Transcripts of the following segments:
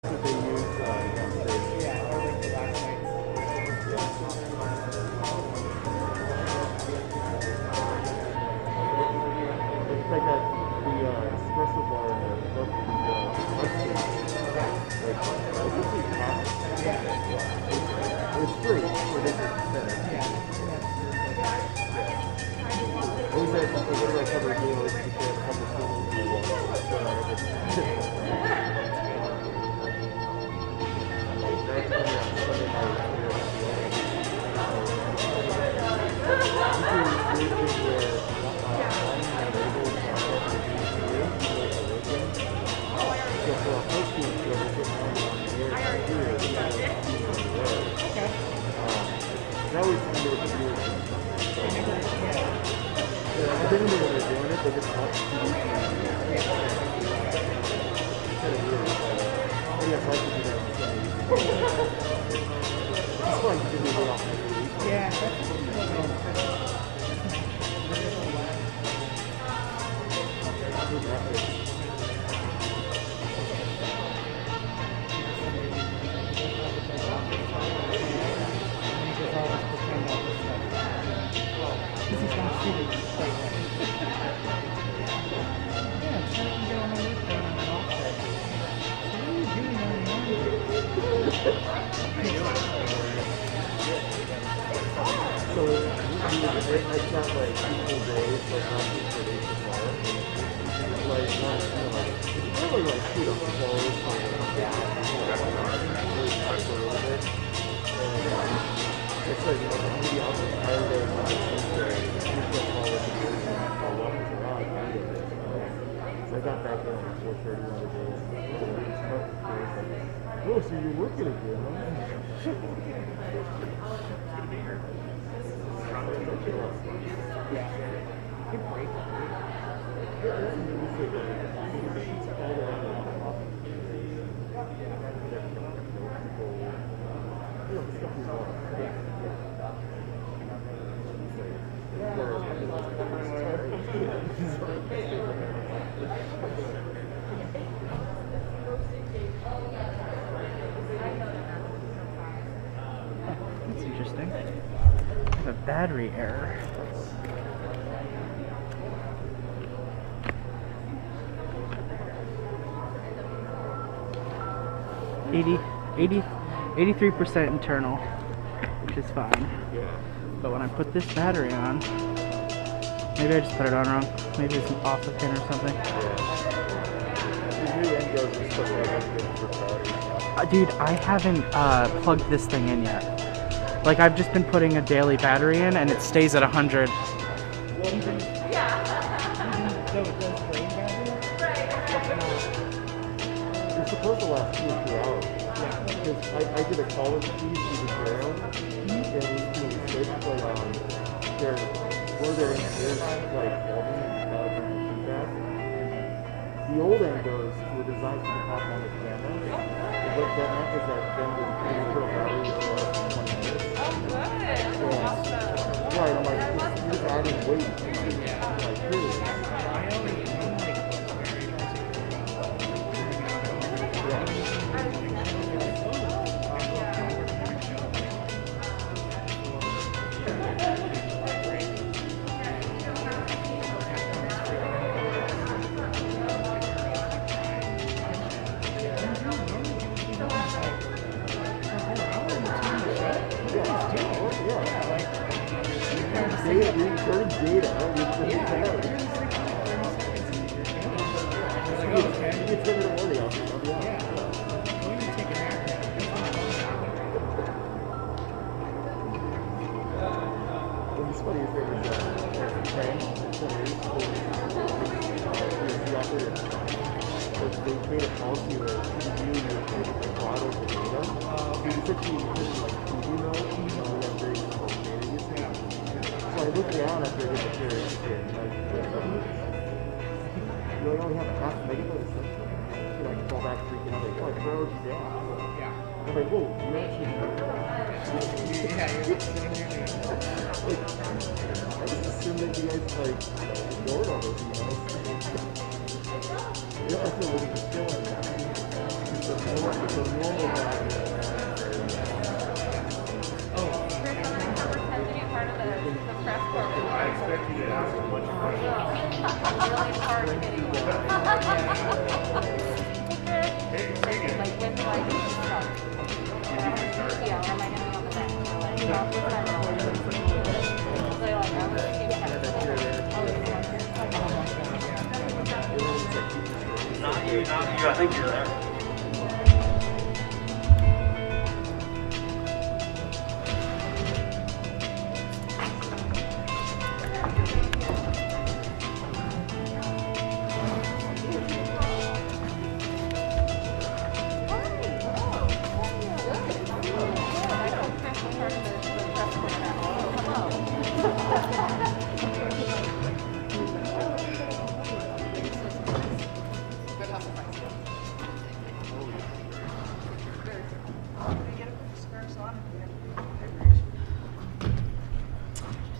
That's what they use downstairs. Yeah, or like the last night. It's like that the espresso bar in the restaurant. Like it's actually packed. It's free, so they just spend it. Yeah. Always had something whenever I cover a deal, it's because I have a couple I always wonder what the deal is. I didn't know what they're doing it, they just watch TV. It's kind of weird. I guess I could do that. It's fun to do it off the TV. Yeah, that's So it's not like equal days, like not equal days of tomorrow. Like not, it's really like shoot up the clothes, like really touch a little bit. And it's like maybe I'll just hire them on Tuesday, Tuesday call it the person, I'll walk the garage, so I got back in at 4:30 one of the days. Oh, so you're working again, huh? yeah. Good break. That's interesting. I have a battery error. Eighty, 83% internal, which is fine. Yeah. But when I put this battery on, maybe I just put it on wrong. Maybe it's off the pin or something. Dude, I haven't plugged this thing in yet. Like, I've just been putting a daily battery in, and it stays at 100. It's supposed to last 2 or 3 hours. Because I did a college piece with the Zero, and we switched, but where they're in is like feedback. The old end goes were designed to pop on the camera. But that is that then the internal battery is less than 20 minutes. Yeah. Right, I'm like, you're just adding weight. Like, really? normal bag. I expect you to ask a bunch of questions. Not you, I think you're there.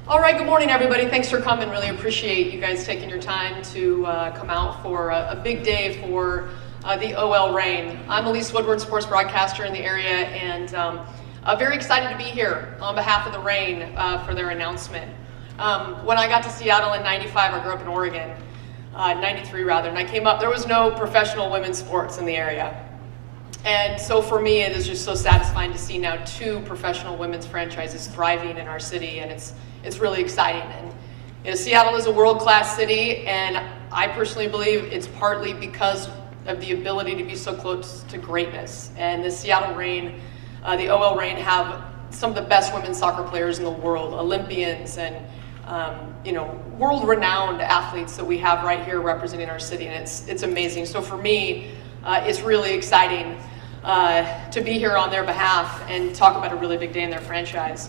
All right, good morning, everybody. Thanks for coming. Really appreciate you guys taking your time to come out for a big day for the OL Reign. I'm Elise Woodward, sports broadcaster in the area, and very excited to be here on behalf of the Reign for their announcement. When I got to Seattle in '95, I grew up in Oregon, '93 rather, and I came up, there was no professional women's sports in the area. And so for me, it is just so satisfying to see now 2 professional women's franchises thriving in our city, and it's really exciting. And you know, Seattle is a world-class city, and I personally believe it's partly because of the ability to be so close to greatness. And the Seattle Reign, the OL Reign, have some of the best women's soccer players in the world, Olympians and you know, world-renowned athletes that we have right here representing our city, and it's amazing. So for me, it's really exciting to be here on their behalf and talk about a really big day in their franchise.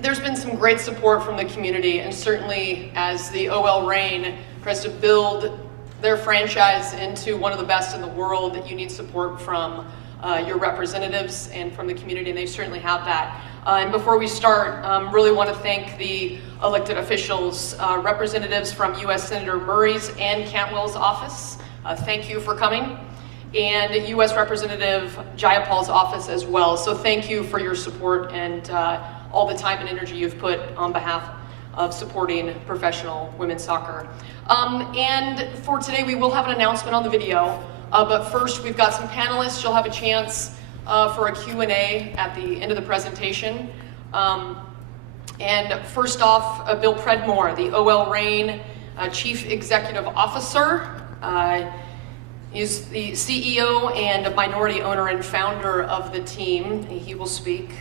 There's been some great support from the community, and certainly as the OL Reign tries to build their franchise into one of the best in the world, that you need support from your representatives and from the community, and they certainly have that. And before we start, really want to thank the elected officials, representatives from U.S. Senator Murray's and Cantwell's office. Thank you for coming. And U.S. Representative Jayapal's office as well. So thank you for your support and all the time and energy you've put on behalf of supporting professional women's soccer. And for today, we will have an announcement on the video. But first, we've got some panelists. You'll have a chance for a Q&A at the end of the presentation. And first off, Bill Predmore, the OL Reign Chief Executive Officer. He's the CEO and minority owner and founder of the team. He will speak.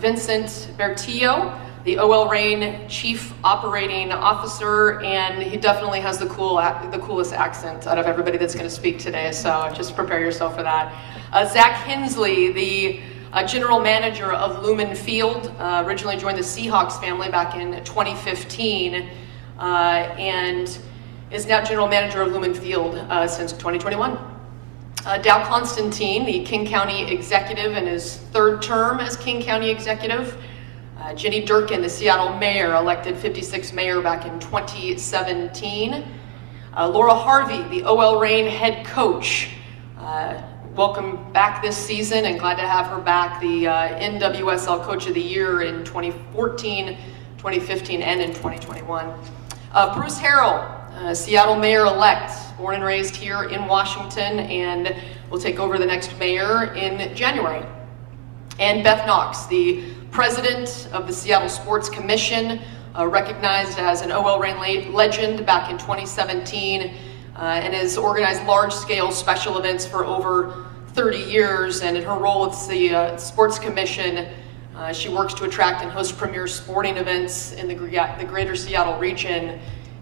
Vincent Bertillo, the OL Reign Chief Operating Officer, and he definitely has the coolest accent out of everybody that's going to speak today, so just prepare yourself for that. Zach Hensley, the General Manager of Lumen Field, originally joined the Seahawks family back in 2015, and is now General Manager of Lumen Field since 2021. Dow Constantine, the King County Executive in his 3rd term as King County Executive. Jenny Durkin, the Seattle Mayor, elected 56th Mayor back in 2017. Laura Harvey, the OL Reign Head Coach. Welcome back this season, and glad to have her back, the NWSL Coach of the Year in 2014, 2015, and in 2021. Bruce Harrell, Seattle Mayor-elect, born and raised here in Washington, and will take over the next mayor in January. And Beth Knox, the President of the Seattle Sports Commission, recognized as an OL Reign legend back in 2017, and has organized large-scale special events for over 30 years. And in her role with the Sports Commission, she works to attract and host premier sporting events in the greater Seattle region,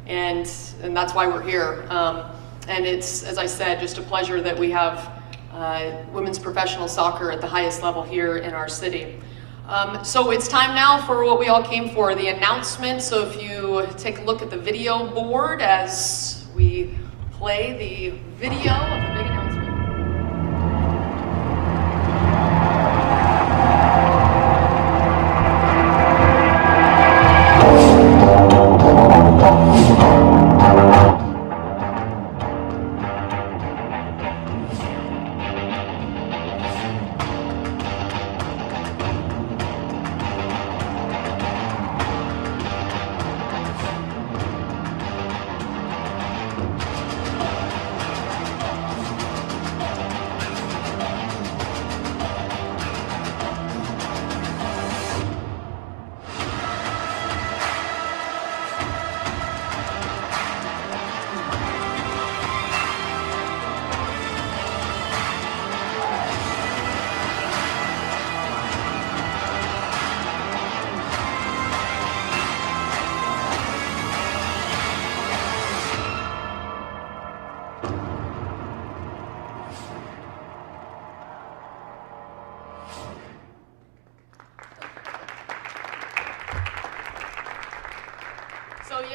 and that's why we're here. And it's, as I said, just a pleasure that we have women's professional soccer at the highest level here in our city. So it's time now for what we all came for, the announcement. So if you take a look at the video board as we play the video of the big announcement.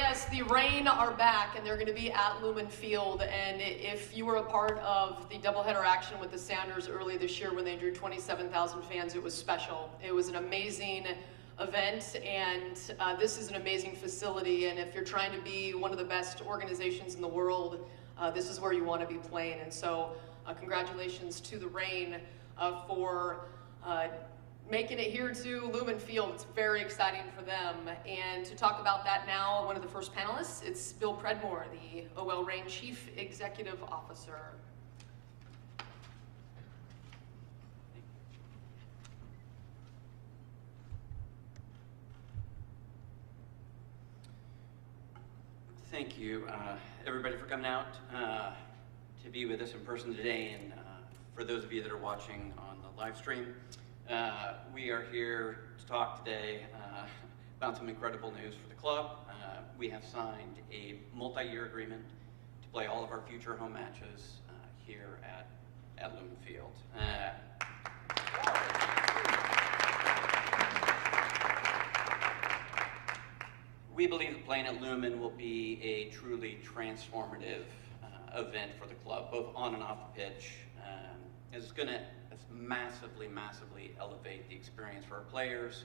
Yes, the Reign are back, and they're going to be at Lumen Field. And if you were a part of the doubleheader action with the Sounders early this year when they drew 27,000 fans, it was special. It was an amazing event, and this is an amazing facility. And if you're trying to be one of the best organizations in the world, this is where you want to be playing. And so congratulations to the Reign for making it here to Lumen Field. It's very exciting for them. And to talk about that now, one of the first panelists, it's Bill Predmore, the OL Reign Chief Executive Officer. Thank you, everybody, for coming out to be with us in person today, and for those of you that are watching on the live stream. We are here to talk today about some incredible news for the club. We have signed a multi-year agreement to play all of our future home matches here at Lumen Field. We believe that playing at Lumen will be a truly transformative event for the club, both on and off the pitch. It's going to massively elevate the experience for our players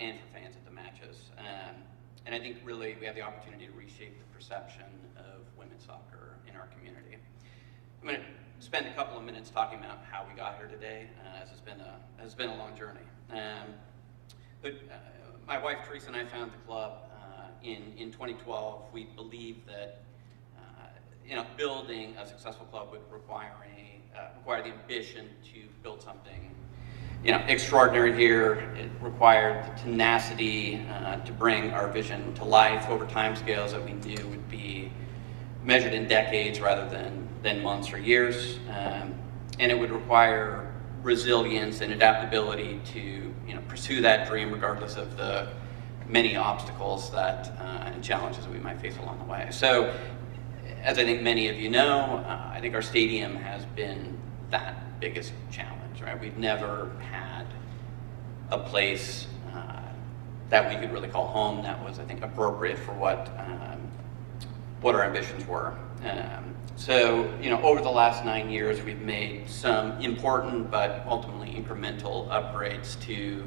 and for fans at the matches. And I think really we have the opportunity to reshape the perception of women's soccer in our community. I'm going to spend a couple of minutes talking about how we got here today, as it's been a long journey. But my wife Teresa and I founded the club in 2012. We believed that building a successful club would require the ambition to build something extraordinary here. It required the tenacity to bring our vision to life over timescales that we knew would be measured in decades rather than months or years. And it would require resilience and adaptability to pursue that dream regardless of the many obstacles and challenges that we might face along the way. So, as I think many of you know, I think our stadium has been that biggest challenge, right? We've never had a place that we could really call home that was, I think, appropriate for what our ambitions were. So, over the last 9 years, we've made some important but ultimately incremental upgrades to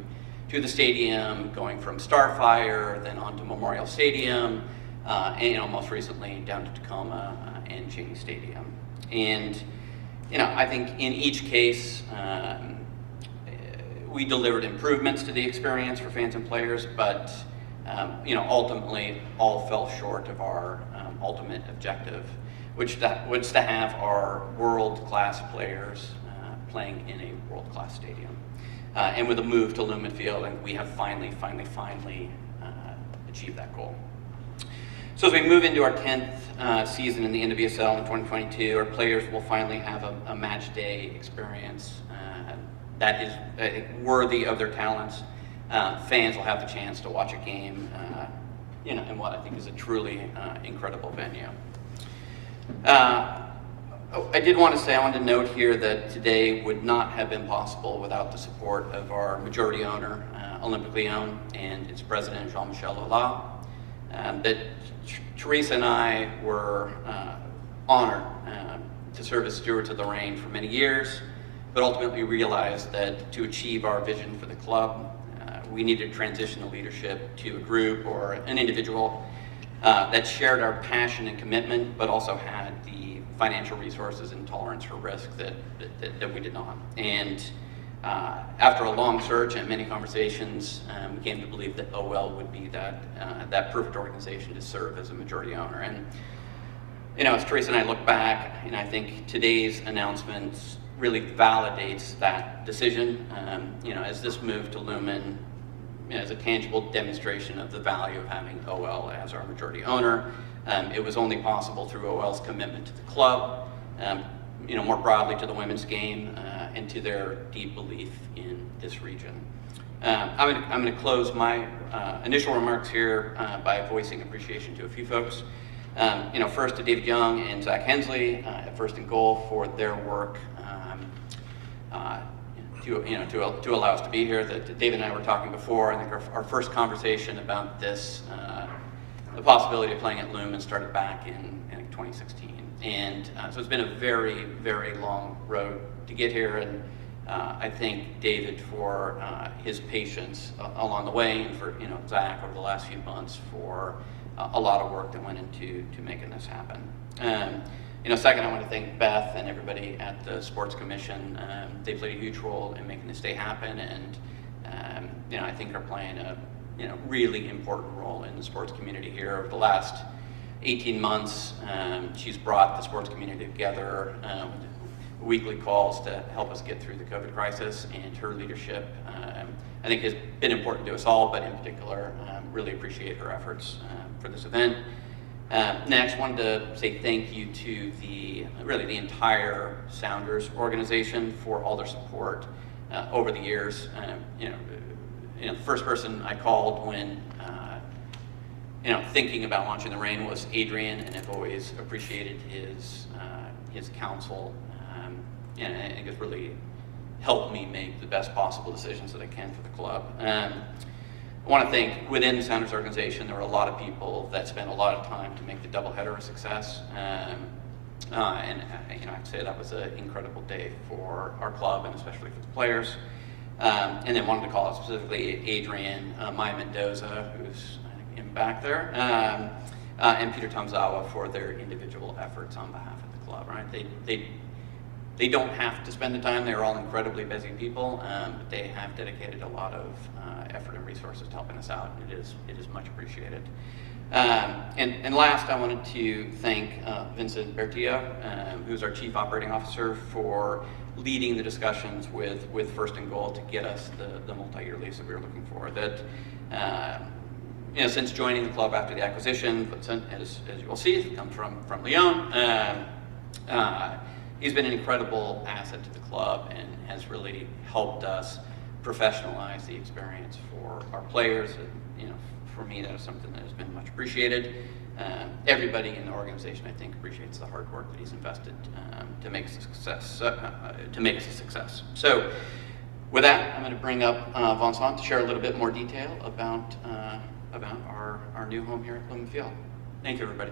the stadium, going from Starfire, then on to Memorial Stadium, and most recently down to Tacoma and Cheney Stadium. And I think in each case, we delivered improvements to the experience for fans and players, but ultimately all fell short of our ultimate objective, which was to have our world-class players playing in a world-class stadium. And with a move to Lumen Field, we have finally achieved that goal. So as we move into our 10th season in the NWSL in 2022, our players will finally have a match day experience that is, I think, worthy of their talents. Fans will have the chance to watch a game in what I think is a truly incredible venue. I did want to say, I wanted to note here that today would not have been possible without the support of our majority owner, Olympique Lyon, and its president, Nwsl. That Teresa and I were honored to serve as stewards of the Reign for many years, but ultimately realized that to achieve our vision for the club, we needed to transition the leadership to a group or an individual that shared our passion and commitment, but also had the financial resources and tolerance for risk that we did not. And after a long search and many conversations, we came to believe that OL would be that perfect organization to serve as a majority owner. And as Teresa and I look back, and I think today's announcement really validates that decision. As this move to Lumen is a tangible demonstration of the value of having OL as our majority owner. It was only possible through OL's commitment to the club, more broadly to the women's game, and to their deep belief in this region. I'm going to close my initial remarks here by voicing appreciation to a few folks. First to David Young and Zach Hensley at First and Goal for their work to allow us to be here. That David and I were talking before. I think our first conversation about this the possibility of playing at Lumen started back in 2016. And so it's been a very, very long road to get here. And I thank David for his patience along the way, and for Zach over the last few months for a lot of work that went into making this happen. Second, I want to thank Beth and everybody at the Sports Commission. They played a huge role in making this day happen, and I think are playing a really important role in the sports community here. Over the last 18 months, she's brought the sports community together with weekly calls to help us get through the COVID crisis, and her leadership I think has been important to us all, but in particular, really appreciate her efforts for this event. Next, wanted to say thank you to the entire Sounders organization for all their support over the years. The first person I called when thinking about launching the Reign was Adrian, and I've always appreciated his counsel, and I think it's really helped me make the best possible decisions that I can for the club. I want to thank, within the Sounders organization, there were a lot of people that spent a lot of time to make the doubleheader a success. And I'd say that was an incredible day for our club, and especially for the players. And then wanted to call out specifically Adrian, Maya Mendoza, who's in back there, and Peter Tomzawa for their individual efforts on behalf of the club. Right? They don't have to spend the time. They're all incredibly busy people, but they have dedicated a lot of effort and resources to helping us out. It is much appreciated. And last, I wanted to thank Vincent Bertia, who's our Chief Operating Officer, for leading the discussions with First and Goal to get us the multi-year lease that we were looking for. That since joining the club after the acquisition, as you will see, it comes from Lyon. He's been an incredible asset to the club and has really helped us professionalize the experience for our players. For me, that is something that has been much appreciated. Everybody in the organization, I think, appreciates the hard work that he's invested to make us a success. So, with that, I'm going to bring up Vincent to share a little bit more detail about our new home here at Lumen Field. Thank you, everybody.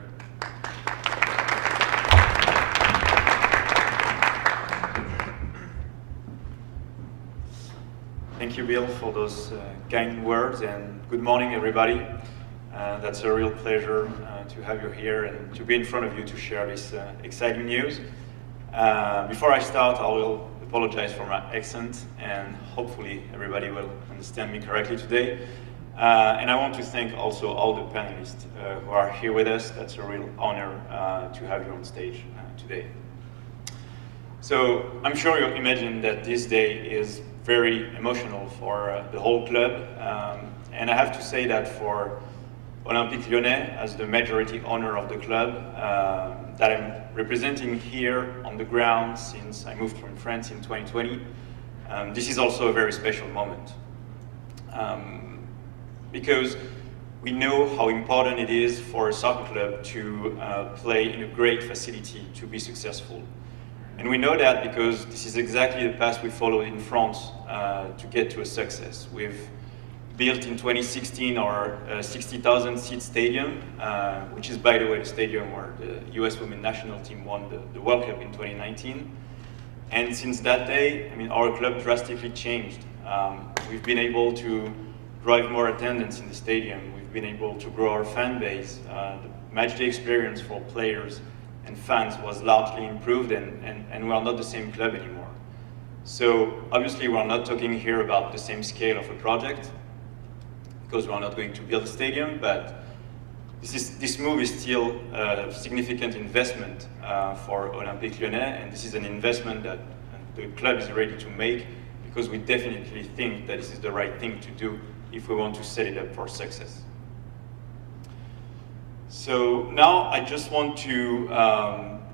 Thank you, Bill, for those kind words, and good morning, everybody. That's a real pleasure to have you here and to be in front of you to share this exciting news. Before I start, I will apologize for my accent, and hopefully everybody will understand me correctly today. And I want to thank also all the panelists who are here with us. That's a real honor to have you on stage today. So I'm sure you imagine that this day is very emotional for the whole club, and I have to say that for Olympique Lyonnais, as the majority owner of the club, that I'm representing here on the ground since I moved from France in 2020, this is also a very special moment. Because we know how important it is for a soccer club to play in a great facility to be successful. And we know that because this is exactly the path we followed in France to get to a success. We've built in 2016 our 60,000 seat stadium, which is, by the way, the stadium where the US women's national team won the World Cup in 2019. And since that day, our club drastically changed. We've been able to drive more attendance in the stadium. We've been able to grow our fan base. The match day experience for players and fans was largely improved, and we are not the same club anymore. So obviously we're not talking here about the same scale of a project, because we're not going to build a stadium, but this move is still a significant investment for Olympique Lyonnais, and this is an investment that the club is ready to make, because we definitely think that this is the right thing to do if we want to set it up for success. So now I just want to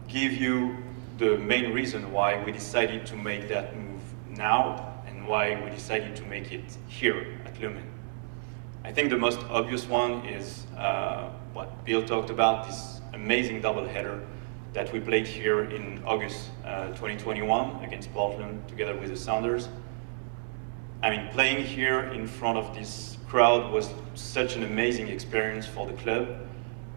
give you the main reason why we decided to make that move now, and why we decided to make it here at Lumen. I think the most obvious one is what Bill talked about, this amazing doubleheader that we played here in August 2021 against Portland together with the Sounders. Playing here in front of this crowd was such an amazing experience for the club.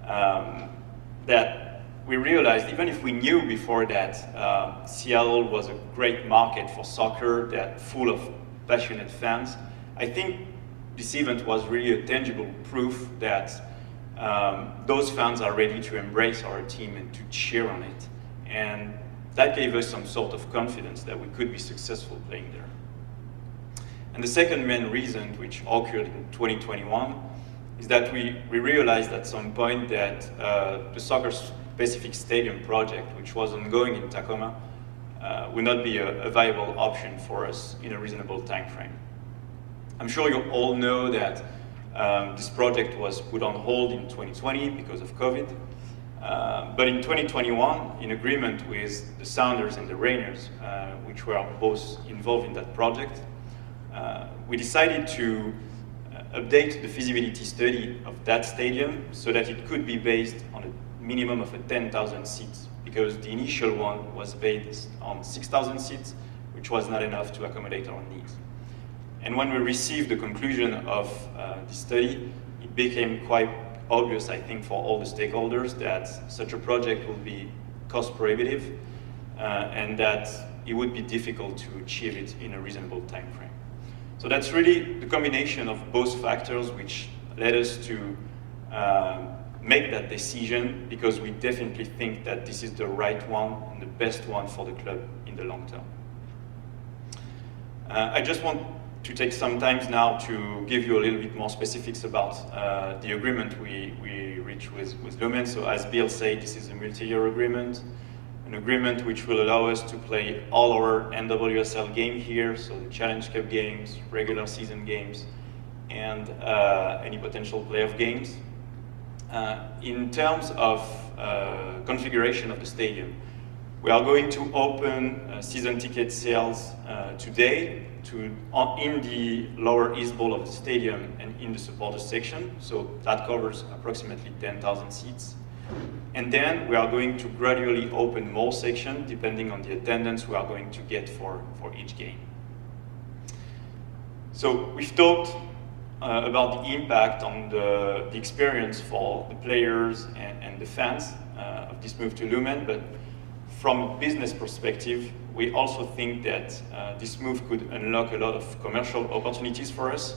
that we realized, even if we knew before that Seattle was a great market for soccer, that full of passionate fans, I think this event was really a tangible proof that those fans are ready to embrace our team and to cheer on it. And that gave us some sort of confidence that we could be successful playing there. And the second main reason, which occurred in 2021, is that we realized at some point that the soccer-specific stadium project, which was ongoing in Tacoma, would not be a viable option for us in a reasonable time frame. I'm sure you all know that this project was put on hold in 2020 because of COVID. But in 2021, in agreement with the Sounders and the Rainers, which were both involved in that project, we decided to update the feasibility study of that stadium so that it could be based on a minimum of 10,000 seats, because the initial one was based on 6,000 seats, which was not enough to accommodate our needs. And when we received the conclusion of the study, it became quite obvious, I think, for all the stakeholders that such a project will be cost prohibitive and that it would be difficult to achieve it in a reasonable time frame. So that's really the combination of both factors which led us to make that decision, because we definitely think that this is the right one and the best one for the club in the long term. I just want to take some time now to give you a little bit more specifics about the agreement we reached with Lumen. So as Bill said, this is a multi-year agreement, an agreement which will allow us to play all our NWSL game here, so the Challenge Cup games, regular season games, and any potential playoff games. In terms of configuration of the stadium, we are going to open season ticket sales today in the lower east bowl of the stadium and in the supporters section. So that covers approximately 10,000 seats. And then we are going to gradually open more sections depending on the attendance we are going to get for each game. So we've talked about the impact on the experience for the players and the fans of this move to Lumen, but from a business perspective, we also think that this move could unlock a lot of commercial opportunities for us.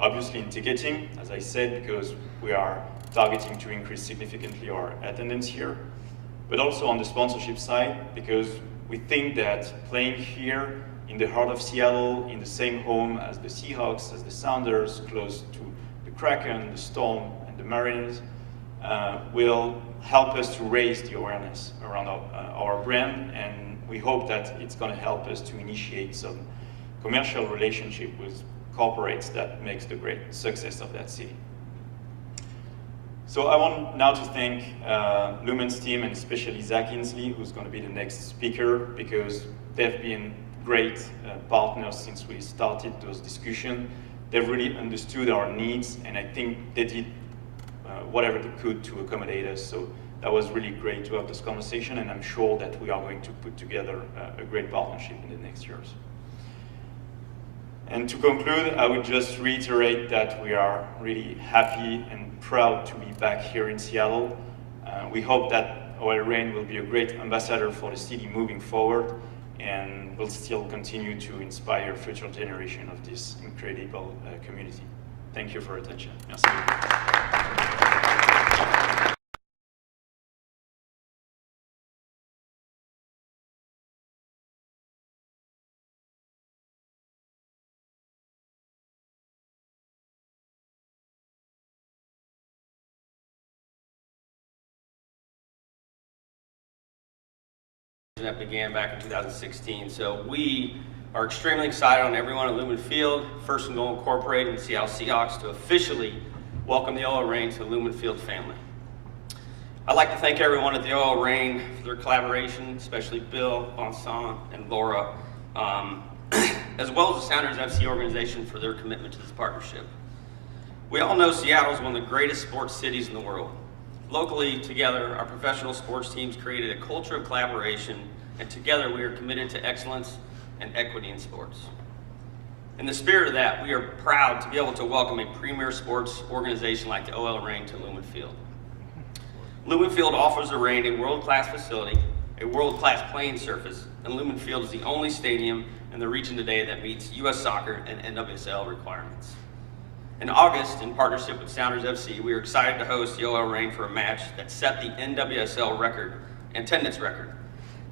Obviously in ticketing, as I said, because we are targeting to increase significantly our attendance here, but also on the sponsorship side, because we think that playing here in the heart of Seattle, in the same home as the Seahawks, as the Sounders, close to the Kraken, the Storm, and the Mariners, will help us to raise the awareness around our brand, and we hope that it's going to help us to initiate some commercial relationship with corporates that makes the great success of that city. So I want now to thank Lumen's team, and especially Zach Inslee, who's going to be the next speaker, because they've been great partners since we started those discussions. They've really understood our needs, and I think they did whatever they could to accommodate us. So that was really great to have this conversation, and I'm sure that we are going to put together a great partnership in the next years. And to conclude, I would just reiterate that we are really happy and proud to be back here in Seattle. We hope that OL Reign will be a great ambassador for the city moving forward, and will still continue to inspire future generation of this incredible community. Thank you for your attention. Merci. That began back in 2016. So we are extremely excited on everyone at Lumen Field, First and Goal Incorporated and Seattle Seahawks, to officially welcome the OL Reign to the Lumen Field family. I'd like to thank everyone at the OL Reign for their collaboration, especially Bill, Vincent, and Laura, as well as the Sounders FC organization for their commitment to this partnership. We all know Seattle is one of the greatest sports cities in the world. Locally, together, our professional sports teams created a culture of collaboration, and together we are committed to excellence and equity in sports. In the spirit of that, we are proud to be able to welcome a premier sports organization like the OL Reign to Lumen Field. Lumen Field offers the Reign a world-class facility, a world-class playing surface, and Lumen Field is the only stadium in the region today that meets U.S. soccer and NWSL requirements. In August, in partnership with Sounders FC, we are excited to host the OL Reign for a match that set the NWSL record, attendance record.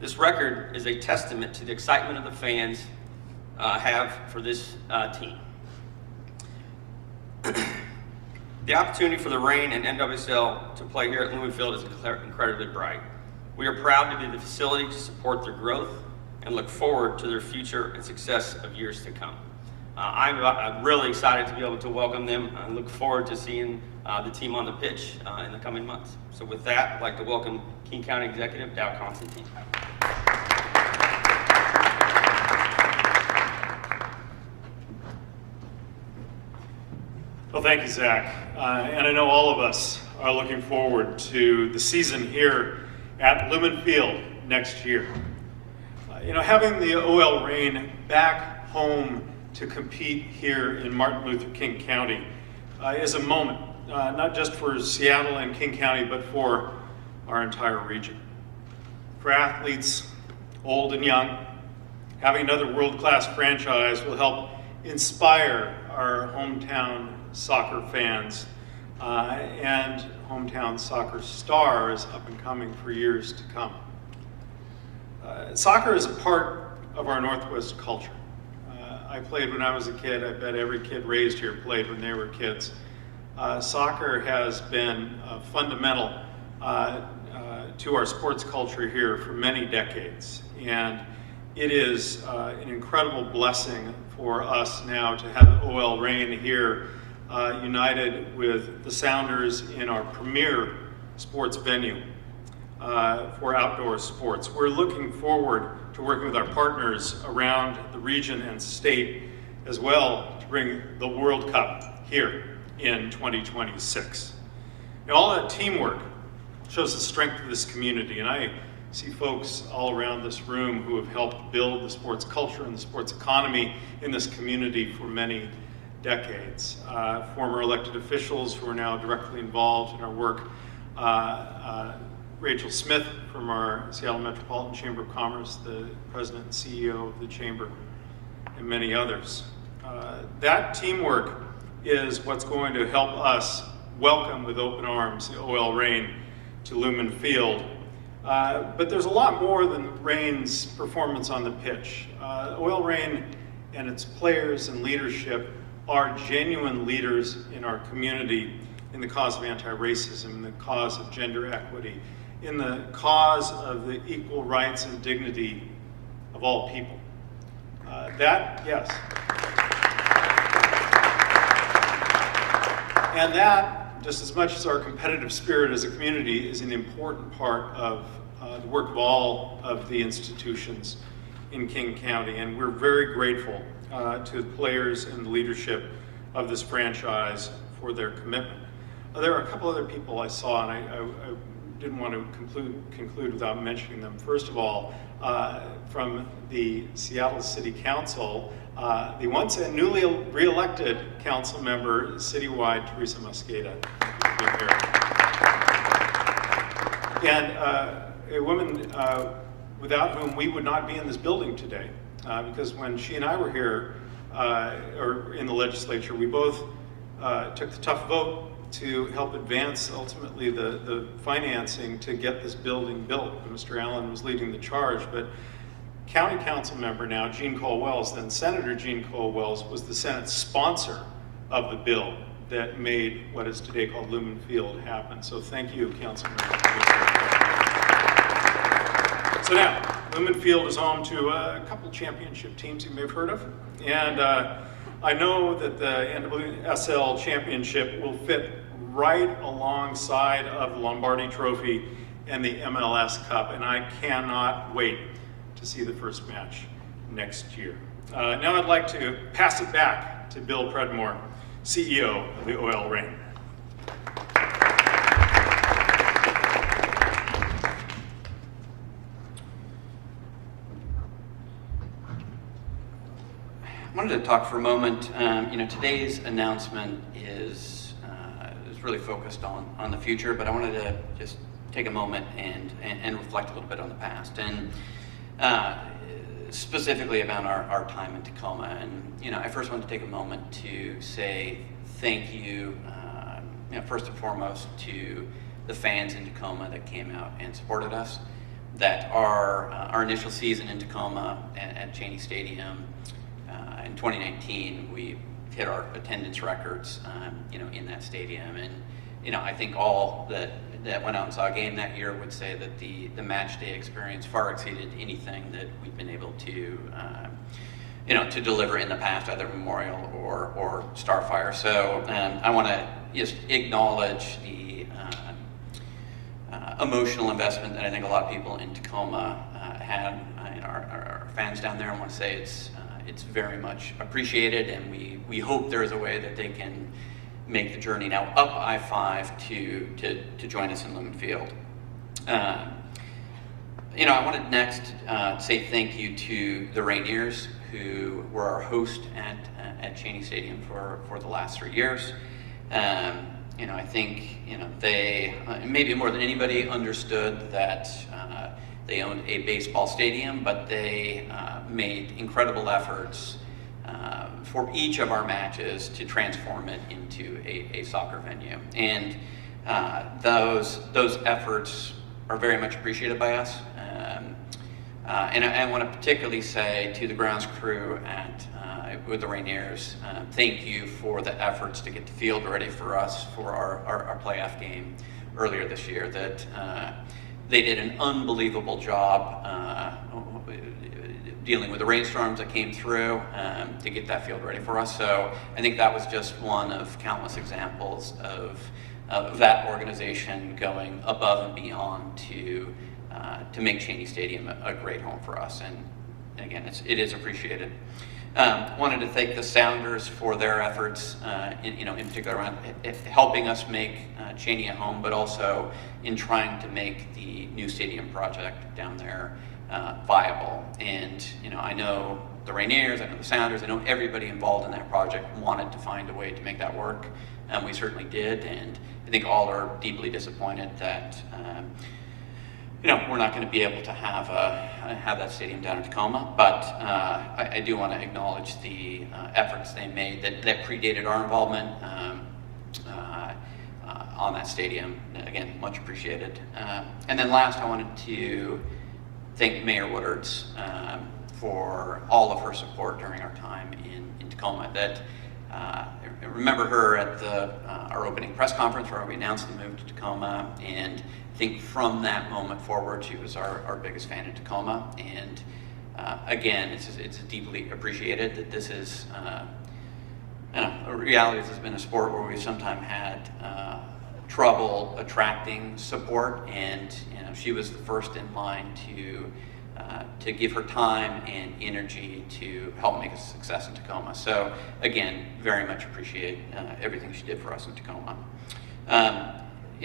This record is a testament to the excitement of the fans have for this team. The opportunity for the Reign and NWSL to play here at Lumen Field is incredibly bright. We are proud to be the facility to support their growth and look forward to their future and success of years to come. I'm really excited to be able to welcome them and look forward to seeing the team on the pitch in the coming months. So with that, I'd like to welcome King County Executive Dow Constantine. Well, thank you, Zach. And I know all of us are looking forward to the season here at Lumen Field next year. Having the OL Reign back home to compete here in Martin Luther King County is a moment, not just for Seattle and King County, but for our entire region. For athletes, old and young, having another world-class franchise will help inspire our hometown soccer fans and hometown soccer stars up and coming for years to come. Soccer is a part of our Northwest culture. I played when I was a kid. I bet every kid raised here played when they were kids. Soccer has been fundamental to our sports culture here for many decades. And it is an incredible blessing for us now to have OL Reign here united with the Sounders in our premier sports venue for outdoor sports. We're looking forward to working with our partners around the region and state as well to bring the World Cup here in 2026. Now, all that teamwork shows the strength of this community, and I see folks all around this room who have helped build the sports culture and the sports economy in this community for many decades. Former elected officials who are now directly involved in our work. Rachel Smith from our Seattle Metropolitan Chamber of Commerce, the president and CEO of the Chamber, and many others. That teamwork is what's going to help us welcome with open arms the OL Reign to Lumen Field. But there's a lot more than Reign's performance on the pitch. OL Reign and its players and leadership are genuine leaders in our community in the cause of anti-racism, in the cause of gender equity, in the cause of the equal rights and dignity of all people. Yes. And that, just as much as our competitive spirit as a community, is an important part of the work of all of the institutions in King County. And we're very grateful to the players and the leadership of this franchise for their commitment. There are a couple other people I saw, and I didn't want to conclude without mentioning them. First of all, from the Seattle City Council, the once and newly re-elected council member citywide, Teresa Mosqueda. And a woman without whom we would not be in this building today, because when she and I were here, or in the legislature, we both took the tough vote to help advance ultimately the financing to get this building built. Mr. Allen was leading the charge, but County Council member now, Jean Cole-Wells, then Senator Jean Cole-Wells, was the Senate sponsor of the bill that made what is today called Lumen Field happen. So thank you, Council members. So now, Lumen Field is home to a couple championship teams you may have heard of. And I know that the NWSL championship will fit right alongside of the Lombardi Trophy and the MLS Cup, and I cannot wait to see the first match next year. Now I'd like to pass it back to Bill Predmore, CEO of the OL Reign. I wanted to talk for a moment. Today's announcement is really focused on the future, but I wanted to just take a moment and reflect a little bit on the past, and specifically about our time in Tacoma. And I first want to take a moment to say thank you, first and foremost, to the fans in Tacoma that came out and supported us. That our initial season in Tacoma at Cheney Stadium in 2019, we hit our attendance records, in that stadium. And I think all that went out and saw a game that year would say that the match day experience far exceeded anything that we've been able to to deliver in the past, either Memorial or Starfire. So I want to just acknowledge the emotional investment that I think a lot of people in Tacoma had. Our fans down there, I want to say it's very much appreciated, and we hope there is a way that they can make the journey now up I-5 to join us in Lumen Field. I wanted next to say thank you to the Rainiers, who were our host at Cheney Stadium for the last 3 years. I think they maybe more than anybody understood that they owned a baseball stadium, but they made incredible efforts for each of our matches to transform it into a soccer venue. And those efforts are very much appreciated by us. And I want to particularly say to the grounds crew with the Rainiers, thank you for the efforts to get the field ready for us for our playoff game earlier this year. That they did an unbelievable job dealing with the rainstorms that came through to get that field ready for us. So I think that was just one of countless examples of that organization going above and beyond to make Cheney Stadium a great home for us. And again, it is appreciated. Wanted to thank the Sounders for their efforts, in particular around helping us make Cheney a home, but also in trying to make the new stadium project down there viable. And I know the Rainiers, I know the Sounders, I know everybody involved in that project wanted to find a way to make that work, and we certainly did. And I think all are deeply disappointed that we're not going to be able to have that stadium down in Tacoma, but I do want to acknowledge the efforts they made that predated our involvement on that stadium. Again, much appreciated. And then last, I wanted to thank Mayor Woodards for all of her support during our time in Tacoma. I remember her at our opening press conference where we announced the move to Tacoma, and I think from that moment forward, she was our biggest fan in Tacoma. And again, it's deeply appreciated that this is a reality. This has been a sport where we've sometimes had trouble attracting support, and she was the first in line to give her time and energy to help make a success in Tacoma. So again, very much appreciate everything she did for us in Tacoma.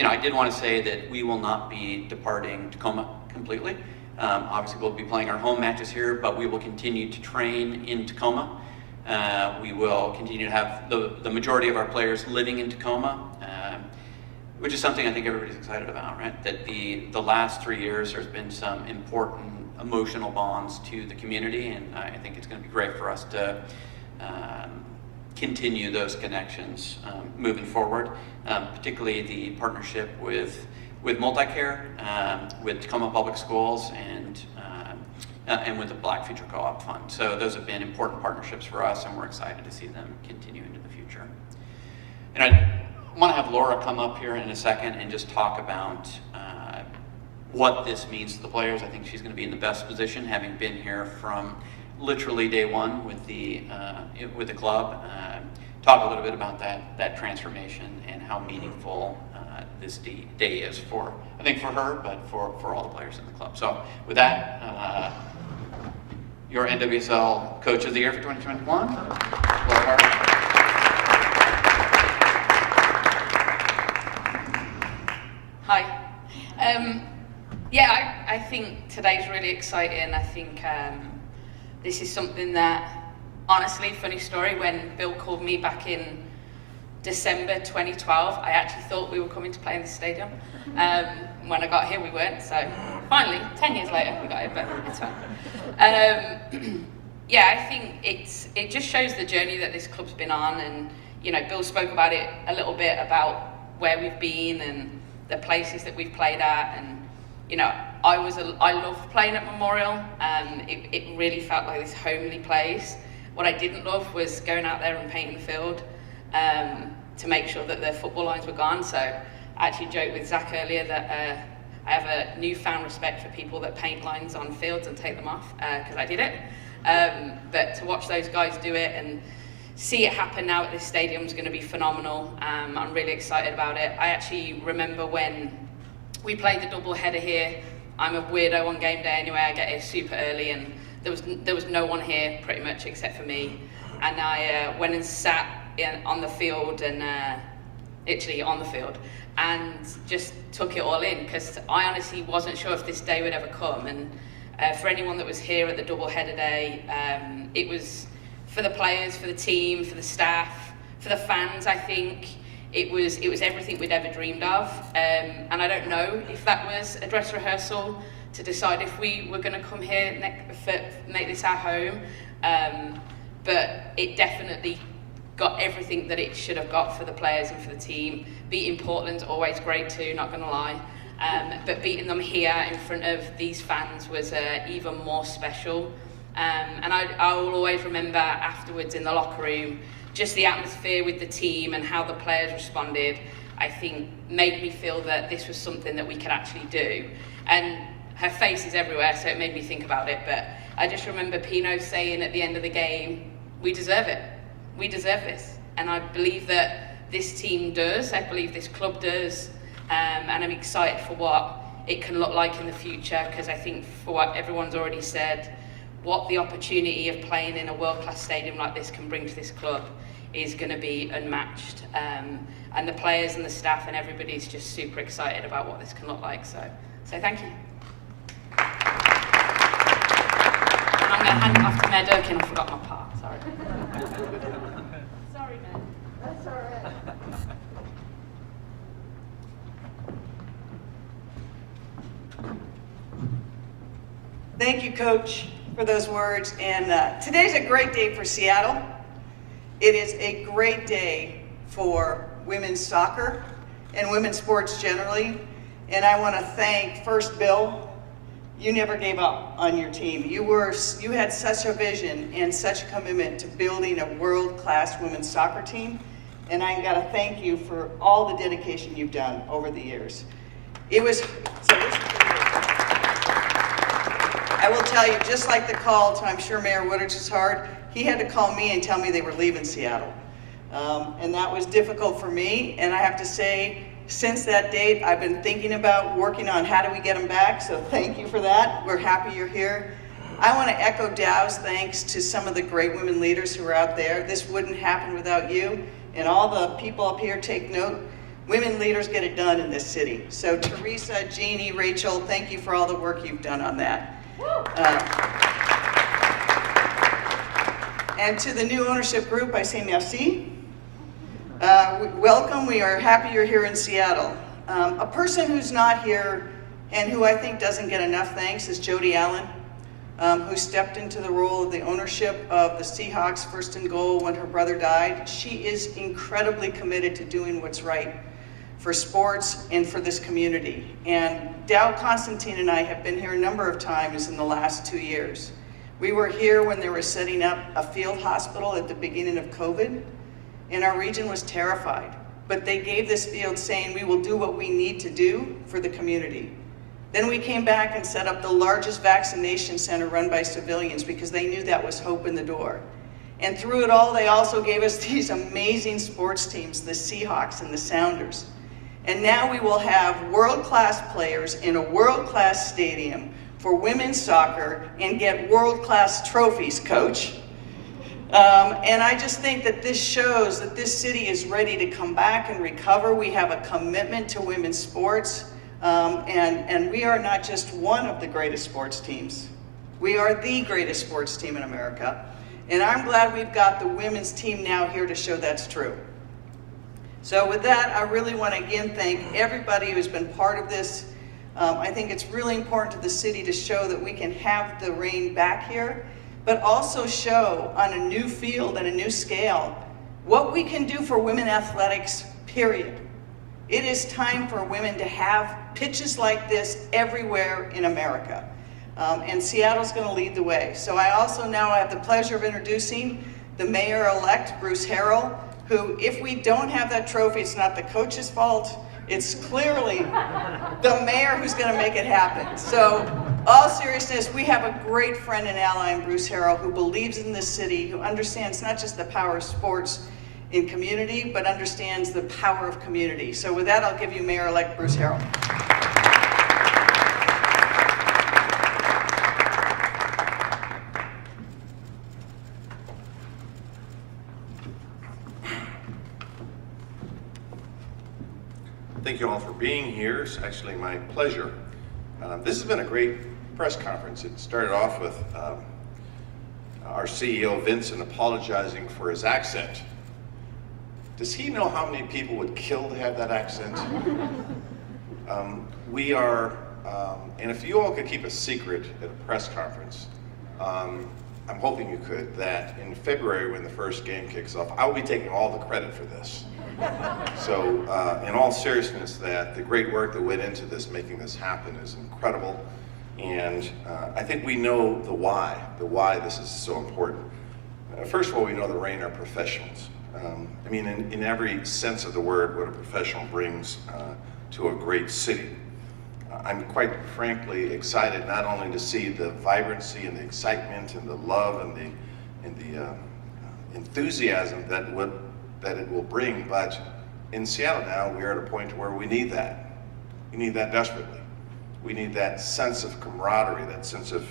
I did want to say that we will not be departing Tacoma completely. Obviously, we'll be playing our home matches here, but we will continue to train in Tacoma. We will continue to have the majority of our players living in Tacoma, which is something I think everybody's excited about, right? That the last 3 years, there's been some important emotional bonds to the community, and I think it's going to be great for us to continue those connections moving forward, particularly the partnership with Multicare, with Tacoma Public Schools, and with the Black Future Co-op Fund. So those have been important partnerships for us, and we're excited to see them continue into the future. And I want to have Laura come up here in a second and just talk about what this means to the players. I think she's going to be in the best position, having been here from literally day one with the club. Talk a little bit about that transformation and how meaningful this day is for her, but for all the players in the club. So with that, your NWSL Coach of the Year for 2021, Laura Harper. Hi. I think today's really exciting. I think this is something that, honestly, funny story, when Bill called me back in December 2012, I actually thought we were coming to play in the stadium. When I got here, we weren't, so finally, 10 years later, we got here, but it's fine. Yeah, I think it just shows the journey that this club's been on, and Bill spoke about it a little bit about where we've been and the places that we've played at, and I loved playing at Memorial. It really felt like this homely place. What I didn't love was going out there and painting the field to make sure that the football lines were gone. So I actually joked with Zach earlier that I have a newfound respect for people that paint lines on fields and take them off, because I did it. But to watch those guys do it and see it happen now at this stadium is going to be phenomenal. I'm really excited about it. I actually remember when we played the double header here. I'm a weirdo on game day anyway. I get here super early, and there was no one here pretty much except for me. And I went and sat on the field, and literally on the field, and just took it all in, because I honestly wasn't sure if this day would ever come. And for anyone that was here at the double header day, it was for the players, for the team, for the staff, for the fans. I think it was everything we'd ever dreamed of. And I don't know if that was a dress rehearsal to decide if we were going to come here make this our home, but it definitely got everything that it should have got for the players and for the team. Beating Portland's always great too, not going to lie. But beating them here in front of these fans was even more special. And I will always remember afterwards in the locker room, just the atmosphere with the team and how the players responded, I think made me feel that this was something that we could actually do. And her face is everywhere, so it made me think about it. But I just remember Pino saying at the end of the game, we deserve it. We deserve this. And I believe that this team does. I believe this club does. And I'm excited for what it can look like in the future, because I think for what everyone's already said, what the opportunity of playing in a world-class stadium like this can bring to this club is going to be unmatched. And the players and the staff and everybody's just super excited about what this can look like. So thank you. And I'm going to hand it off to Mayor Durkin. I forgot my part, sorry. Sorry, man. That's all right. Thank you, Coach, for those words. And today's a great day for Seattle. It is a great day for women's soccer and women's sports generally. And I want to thank first Bill. You never gave up on your team. You had such a vision and such a commitment to building a world-class women's soccer team. And I got to thank you for all the dedication you've done over the years. I will tell you, just like the call to, I'm sure, Mayor Woodard's heart, he had to call me and tell me they were leaving Seattle. And that was difficult for me. And I have to say, since that date, I've been thinking about working on how do we get them back. So thank you for that. We're happy you're here. I want to echo Dow's thanks to some of the great women leaders who are out there. This wouldn't happen without you. And all the people up here, take note. Women leaders get it done in this city. So Teresa, Jeannie, Rachel, thank you for all the work you've done on that. And to the new ownership group, I say merci. Welcome, we are happy you're here in Seattle. A person who's not here and who I think doesn't get enough thanks is Jody Allen, who stepped into the role of the ownership of the Seahawks first and goal when her brother died. She is incredibly committed to doing what's right for sports and for this community. And Dow Constantine and I have been here a number of times in the last 2 years. We were here when they were setting up a field hospital at the beginning of COVID, and our region was terrified. But they gave this field saying, we will do what we need to do for the community. Then we came back and set up the largest vaccination center run by civilians because they knew that was hope in the door. And through it all, they also gave us these amazing sports teams, the Seahawks and the Sounders. And now we will have world-class players in a world-class stadium for women's soccer and get world-class trophies, Coach. And I just think that this shows that this city is ready to come back and recover. We have a commitment to women's sports, and we are not just one of the greatest sports teams. We are the greatest sports team in America. And I'm glad we've got the women's team now here to show that's true. So with that, I really want to again thank everybody who's been part of this. I think it's really important to the city to show that we can have the Reign back here, but also show on a new field and a new scale what we can do for women athletics, period. It is time for women to have pitches like this everywhere in America. And Seattle's going to lead the way. So I also now have the pleasure of introducing the mayor-elect, Bruce Harrell, who, if we don't have that trophy, it's not the coach's fault. It's clearly the mayor who's going to make it happen. So, all seriousness, we have a great friend and ally in Bruce Harrell who believes in this city, who understands not just the power of sports in community, but understands the power of community. So with that, I'll give you Mayor-elect Bruce Harrell. Thank you all for being here. It's actually my pleasure. This has been a great press conference. It started off with our CEO, Vincent, apologizing for his accent. Does he know how many people would kill to have that accent? We are, and if you all could keep a secret at a press conference, I'm hoping you could, that in February when the first game kicks off, I will be taking all the credit for this. So in all seriousness, that the great work that went into this, making this happen, is incredible. And I think we know the why this is so important. First of all, we know the Reign are professionals. I mean, in every sense of the word, what a professional brings to a great city. I'm quite frankly excited not only to see the vibrancy and the excitement and the love and the enthusiasm that it will bring, but in Seattle now, we are at a point where we need that. We need that desperately. We need that sense of camaraderie, that sense of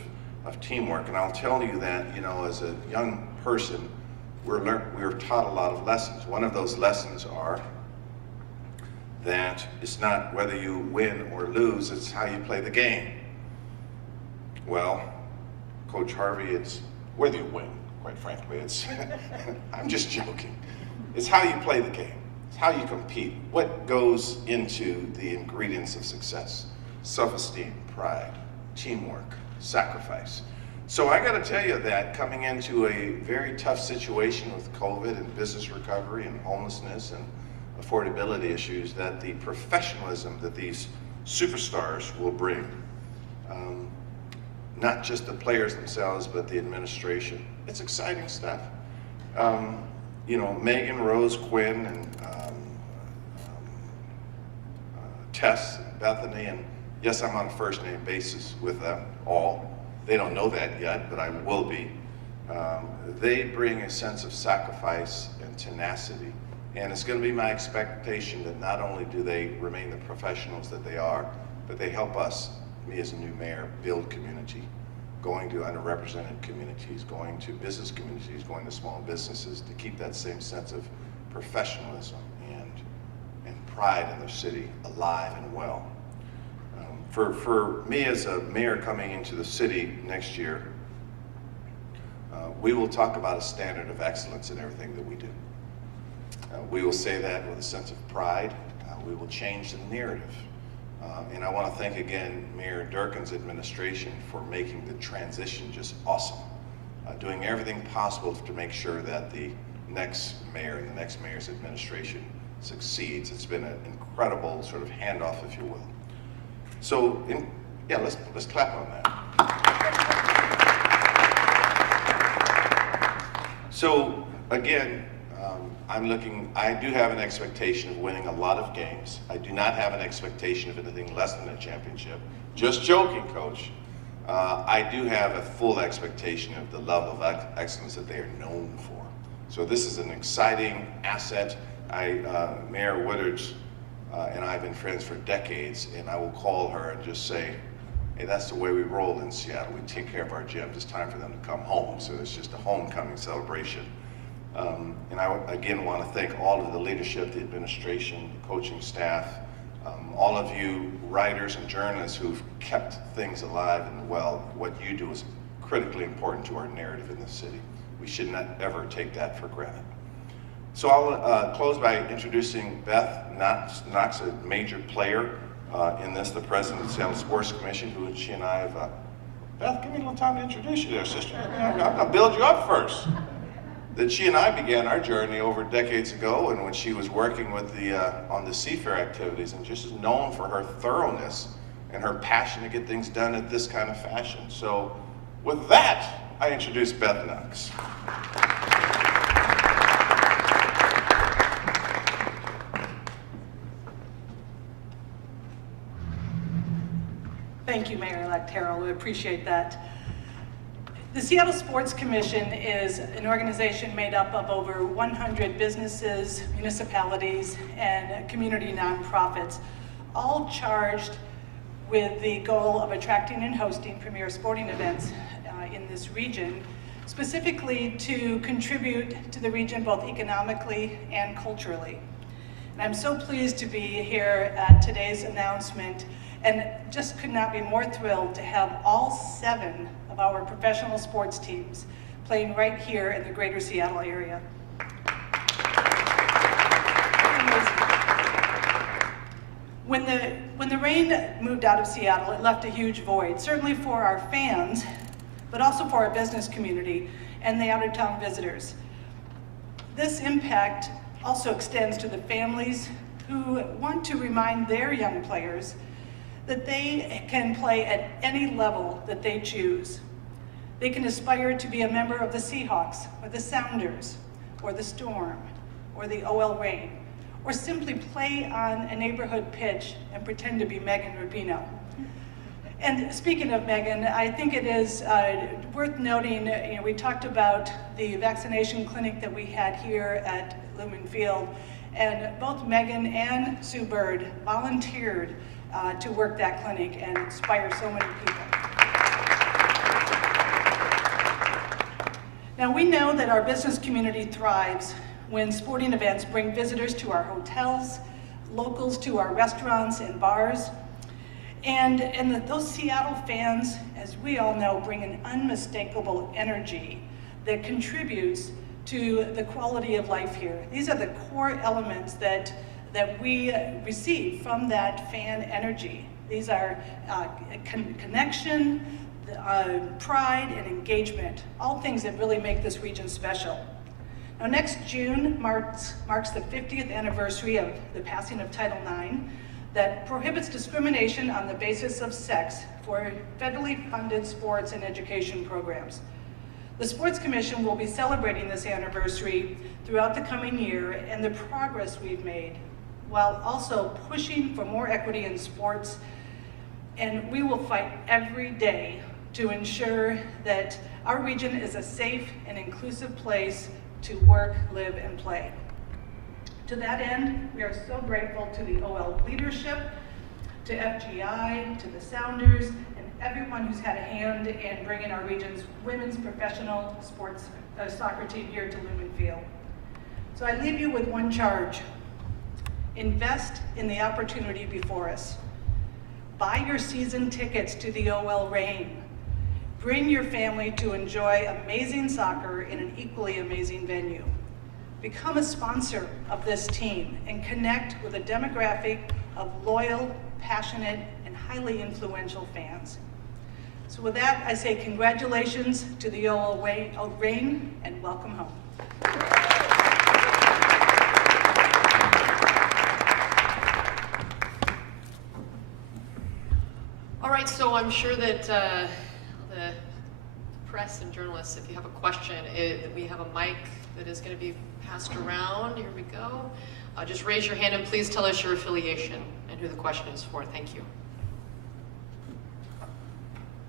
teamwork. And I'll tell you that, you know, as a young person, we're taught a lot of lessons. One of those lessons are that it's not whether you win or lose, it's how you play the game. Well, Coach Harvey, it's whether you win, quite frankly. It's I'm just joking. It's how you play the game. It's how you compete. What goes into the ingredients of success? Self-esteem, pride, teamwork, sacrifice. So I got to tell you that coming into a very tough situation with COVID and business recovery and homelessness and affordability issues, that the professionalism that these superstars will bring, not just the players themselves, but the administration, it's exciting stuff. You know, Megan, Rose, Quinn, and Tess, and Bethany, and yes, I'm on a first name basis with them all. They don't know that yet, but I will be. They bring a sense of sacrifice and tenacity, and it's going to be my expectation that not only do they remain the professionals that they are, but they help us, me as a new mayor, build community, going to underrepresented communities, going to business communities, going to small businesses, to keep that same sense of professionalism and pride in their city alive and well. For me as a mayor coming into the city next year, we will talk about a standard of excellence in everything that we do. We will say that with a sense of pride. We will change the narrative. And I want to thank again Mayor Durkin's administration for making the transition just awesome. Doing everything possible to make sure that the next mayor and the next mayor's administration succeeds. It's been an incredible sort of handoff, if you will. So, yeah, let's clap on that. So, again, I do have an expectation of winning a lot of games. I do not have an expectation of anything less than a championship. Just joking, Coach. I do have a full expectation of the level of excellence that they are known for. So this is an exciting asset. Mayor Woodard's and I have been friends for decades, and I will call her and just say, hey, that's the way we roll in Seattle. We take care of our gyms. It's time for them to come home. So it's just a homecoming celebration. And I again want to thank all of the leadership, the administration, the coaching staff, all of you writers and journalists who've kept things alive and well. What you do is critically important to our narrative in the city. We should not ever take that for granted. So I'll close by introducing Beth Knox, a major player in this, the president of the Seattle Sports Commission, who she and I have, Beth, give me a little time to introduce you there, sister. I'm gonna build you up first. That she and I began our journey over decades ago, and when she was working with on the Seafair activities, and just is known for her thoroughness and her passion to get things done at this kind of fashion. So with that, I introduce Beth Knox. Thank you, Mayor-elect Harrell. We appreciate that. The Seattle Sports Commission is an organization made up of over 100 businesses, municipalities, and community nonprofits, all charged with the goal of attracting and hosting premier sporting events in this region, specifically to contribute to the region both economically and culturally. And I'm so pleased to be here at today's announcement, and just could not be more thrilled to have all 7 of our professional sports teams playing right here in the greater Seattle area. When the rain moved out of Seattle, it left a huge void, certainly for our fans, but also for our business community and the out-of-town visitors. This impact also extends to the families who want to remind their young players that they can play at any level that they choose. They can aspire to be a member of the Seahawks, or the Sounders, or the Storm, or the OL Reign, or simply play on a neighborhood pitch and pretend to be Megan Rapinoe. And speaking of Megan, I think it is worth noting, we talked about the vaccination clinic that we had here at Lumen Field, and both Megan and Sue Bird volunteered to work that clinic and inspire so many people. Now, we know that our business community thrives when sporting events bring visitors to our hotels, locals to our restaurants and bars, and those Seattle fans, as we all know, bring an unmistakable energy that contributes to the quality of life here. These are the core elements that we receive from that fan energy. These are connection, pride, and engagement, all things that really make this region special. Now, next June marks the 50th anniversary of the passing of Title IX that prohibits discrimination on the basis of sex for federally funded sports and education programs. The Sports Commission will be celebrating this anniversary throughout the coming year and the progress we've made, while also pushing for more equity in sports. And we will fight every day to ensure that our region is a safe and inclusive place to work, live, and play. To that end, we are so grateful to the OL leadership, to FGI, to the Sounders, and everyone who's had a hand in bringing our region's women's professional sports soccer team here to Lumen Field. So I leave you with one charge. Invest in the opportunity before us. Buy your season tickets to the OL Reign. Bring your family to enjoy amazing soccer in an equally amazing venue. Become a sponsor of this team and connect with a demographic of loyal, passionate, and highly influential fans. So with that, I say congratulations to the OL Reign and welcome home. All right, so I'm sure that the press and journalists, if you have a question, we have a mic that is going to be passed around. Here we go. Just raise your hand and please tell us your affiliation and who the question is for. Thank you.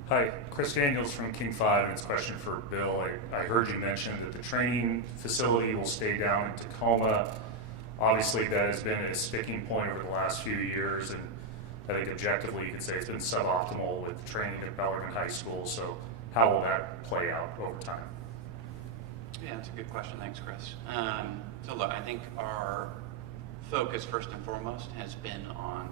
Hi, Chris Daniels from King 5, and it's a question for Bill. I heard you mention that the training facility will stay down in Tacoma. Obviously, that has been a sticking point over the last few years, and I think objectively you could say it's been suboptimal with training at Bellarmine High School. So how will that play out over time? Yeah, that's a good question. Thanks, Chris. So look, I think our focus first and foremost has been on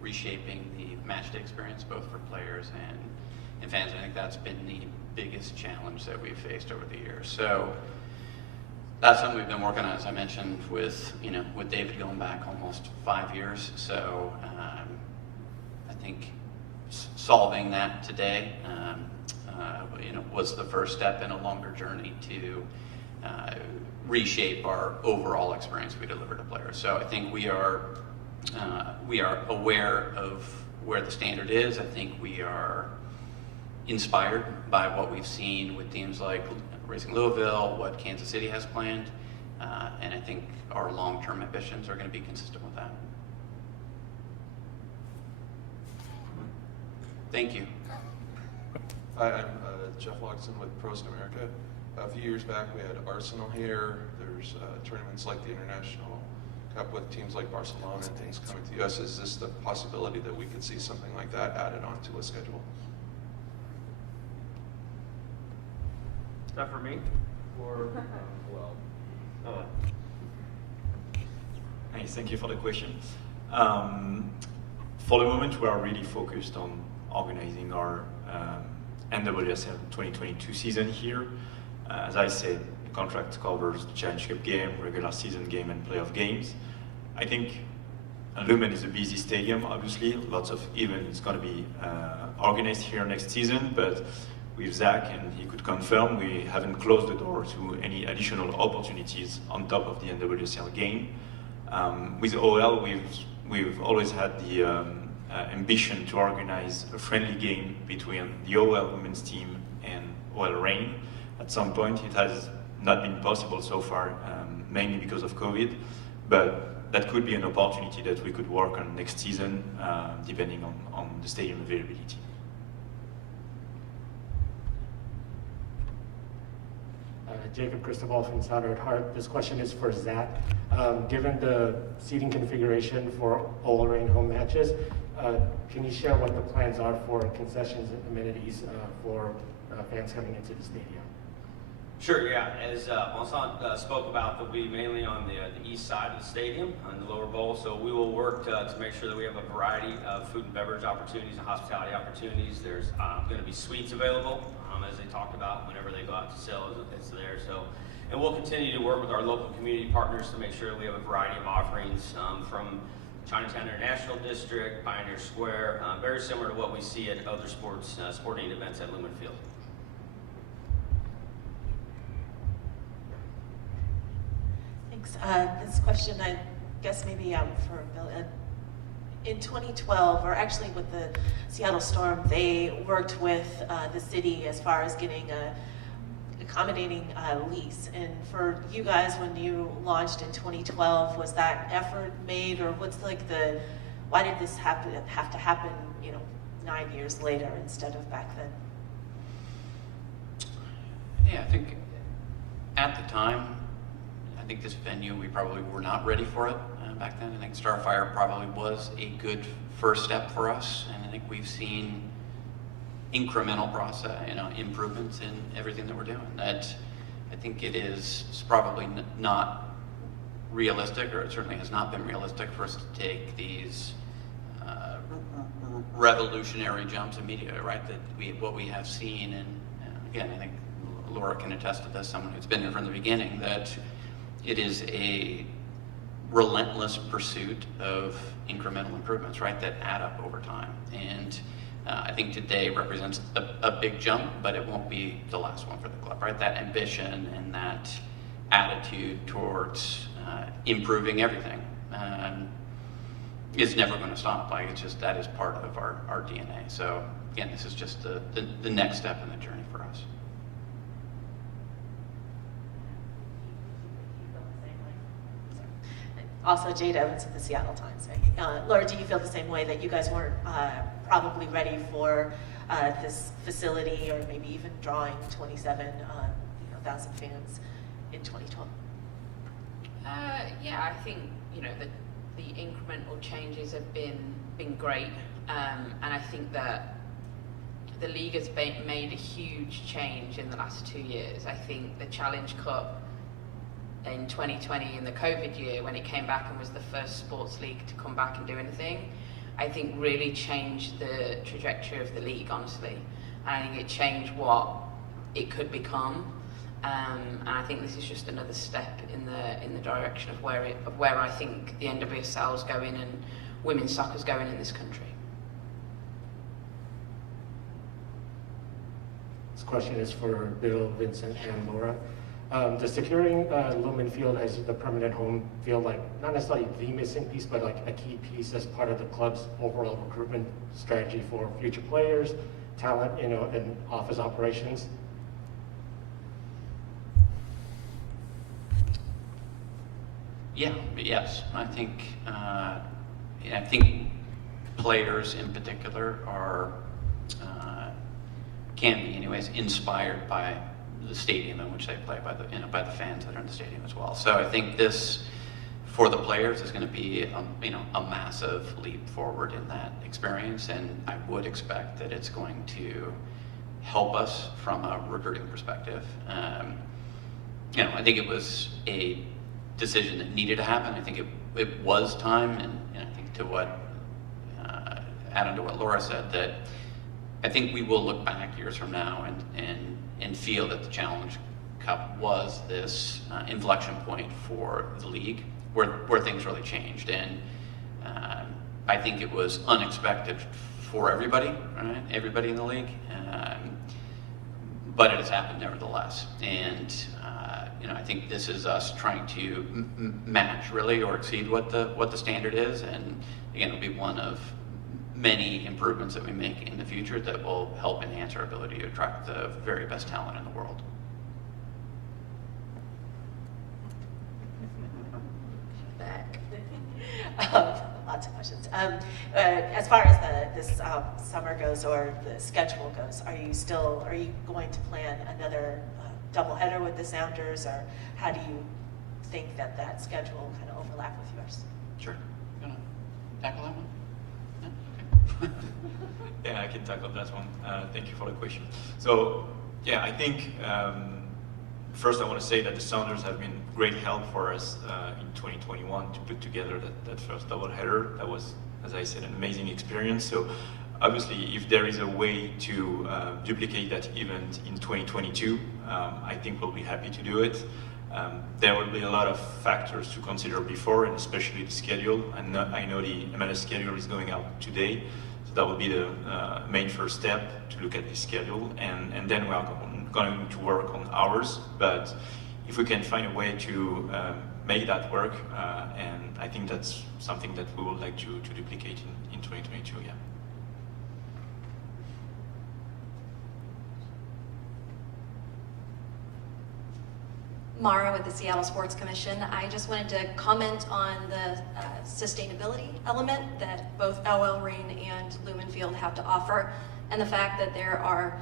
reshaping the match day experience, both for players and fans. I think that's been the biggest challenge that we've faced over the years. So That's something we've been working on, as I mentioned, with with David going back almost 5 years. So I think solving that today, was the first step in a longer journey to reshape our overall experience we deliver to players. So I think we are aware of where the standard is. I think we are inspired by what we've seen with teams like Racing Louisville, what Kansas City has planned, and I think our long-term ambitions are going to be consistent with that. Thank you. Hi, I'm Jeff Loxton with Pros in America. A few years back, we had Arsenal here. There's tournaments like the International Cup with teams like Barcelona and things coming to the U.S. Is this the possibility that we could see something like that added onto a schedule? Is that for me? Or, Hey, thank you for the question. For the moment, we are really focused on organizing our NWSL 2022 season here. As I said, the contract covers the Challenge Cup game, regular season game, and playoff games. I think Lumen is a busy stadium, obviously. Lots of events going to be organized here next season, but with Zach, and he could confirm, we haven't closed the door to any additional opportunities on top of the NWSL game. With OL, we've always had the ambition to organize a friendly game between the OL women's team and OL Reign. At some point, it has not been possible so far, mainly because of COVID, but that could be an opportunity that we could work on next season, depending on the stadium availability. Jacob Cristobal from Southern Heart. This question is for Zach. Given the seating configuration for OL Reign home matches, can you share what the plans are for concessions and amenities for fans coming into the stadium? Sure, yeah. As Nwsl spoke about, they'll be mainly on the east side of the stadium, on the lower bowl. So we will work to make sure that we have a variety of food and beverage opportunities and hospitality opportunities. There's going to be suites available, as they talked about, whenever they go out to sell, it's there. So, and we'll continue to work with our local community partners to make sure that we have a variety of offerings from Chinatown International District, Pioneer Square, very similar to what we see at other sporting events at Lumen Field. Thanks. This question, I guess maybe for Bill. In 2012, or actually with the Seattle Storm, they worked with the city as far as getting a accommodating lease. And for you guys, when you launched in 2012, was that effort made, or what's like why did this have to happen, 9 years later instead of back then? Yeah, I think at the time, I think this venue, we probably were not ready for it back then. I think Starfire probably was a good first step for us, and I think we've seen incremental process, improvements in everything that we're doing. That I think it's probably not realistic, or it certainly has not been realistic for us to take these revolutionary jumps immediately, right? What we have seen, and again, I think Laura can attest to this, someone who's been here from the beginning, that it is a relentless pursuit of incremental improvements, right, that add up over time. And I think today represents a big jump, but it won't be the last one for the club, right? That ambition and that attitude towards improving everything is never going to stop. Like, it's just, that is part of our DNA. So again, this is just the next step in the journey for us. Also, Jade Evans of the Seattle Times. Laura, do you feel the same way that you guys weren't probably ready for this facility, or maybe even drawing 27,000 fans in 2012? Yeah, I think the incremental changes have been great, and I think that the league has made a huge change in the last 2 years. I think the Challenge Cup in 2020, in the COVID year, when it came back and was the first sports league to come back and do anything, I think really changed the trajectory of the league, honestly. And I think it changed what it could become. And I think this is just another step in the direction of where I think the NWSL is going and women's soccer is going in this country. This question is for Bill, Vincent, and Laura. Does securing Lumen Field as the permanent home feel like not necessarily the missing piece, but like a key piece as part of the club's overall recruitment strategy for future players, talent, and office operations? Yeah, yes. I think players in particular are can be, anyways, inspired by the stadium in which they play, by the fans that are in the stadium as well. So I think this, for the players, is going to be a massive leap forward in that experience, and I would expect that it's going to help us from a recruiting perspective. I think it was a decision that needed to happen. I think it was time, and I think to what add to what Laura said, that I think we will look back years from now and feel that the Challenge Cup was this inflection point for the league where things really changed. And I think it was unexpected for everybody, right? Everybody in the league. But it has happened nevertheless. And I think this is us trying to match, really, or exceed what the standard is. And again, it'll be one of many improvements that we make in the future that will help enhance our ability to attract the very best talent in the world. Lots of questions. As far as this summer goes, or the schedule goes, are you going to plan another doubleheader with the Sounders, or how do you think that schedule will kind of overlap with yours? Sure. You want to tackle that one? Yeah, I can tackle that one. Thank you for the question. So, yeah, I think first I want to say that the Sounders have been great help for us in 2021 to put together that first doubleheader. That was, as I said, an amazing experience. So, obviously, if there is a way to duplicate that event in 2022, I think we'll be happy to do it. There will be a lot of factors to consider before, and especially the schedule. And I know the MLS schedule is going out today, so that will be the main first step, to look at the schedule, and then we are going to work on ours. But if we can find a way to make that work, and I think that's something that we would like to duplicate in 2022, yeah. Mara with the Seattle Sports Commission. I just wanted to comment on the sustainability element that both OL Reign and Lumen Field have to offer, and the fact that there are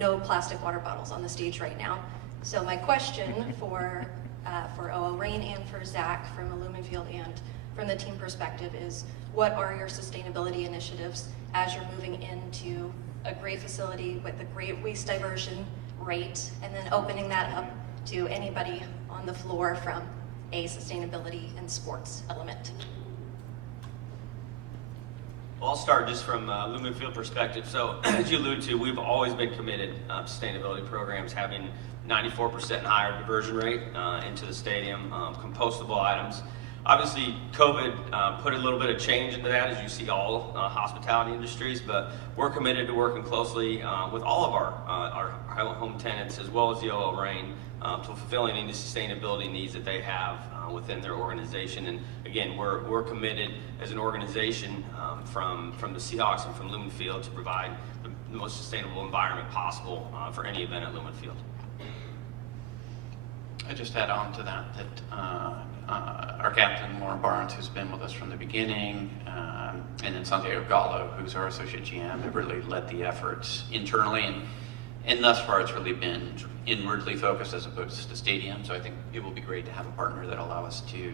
no plastic water bottles on the stage right now. So my question for OL Reign and for Zach from the Lumen Field and from the team perspective is, what are your sustainability initiatives as you're moving into a great facility with a great waste diversion rate, and then opening that up to anybody on the floor from a sustainability and sports element? Well, I'll start just from Lumen Field perspective. So, as you alluded to, we've always been committed to sustainability programs, having 94% and higher diversion rate into the stadium, compostable items. Obviously, COVID put a little bit of change into that, as you see all hospitality industries, but we're committed to working closely with all of our home tenants, as well as the OL Reign, to fulfilling any sustainability needs that they have within their organization. And again, we're committed as an organization from the Seahawks and from Lumen Field to provide the most sustainable environment possible for any event at Lumen Field. I just add on to that our captain, Lauren Barnes, who's been with us from the beginning, and then Santiago Gallo, who's our associate GM, have really led the efforts internally, and thus far it's really been inwardly focused as opposed to stadium. So I think it will be great to have a partner that allow us to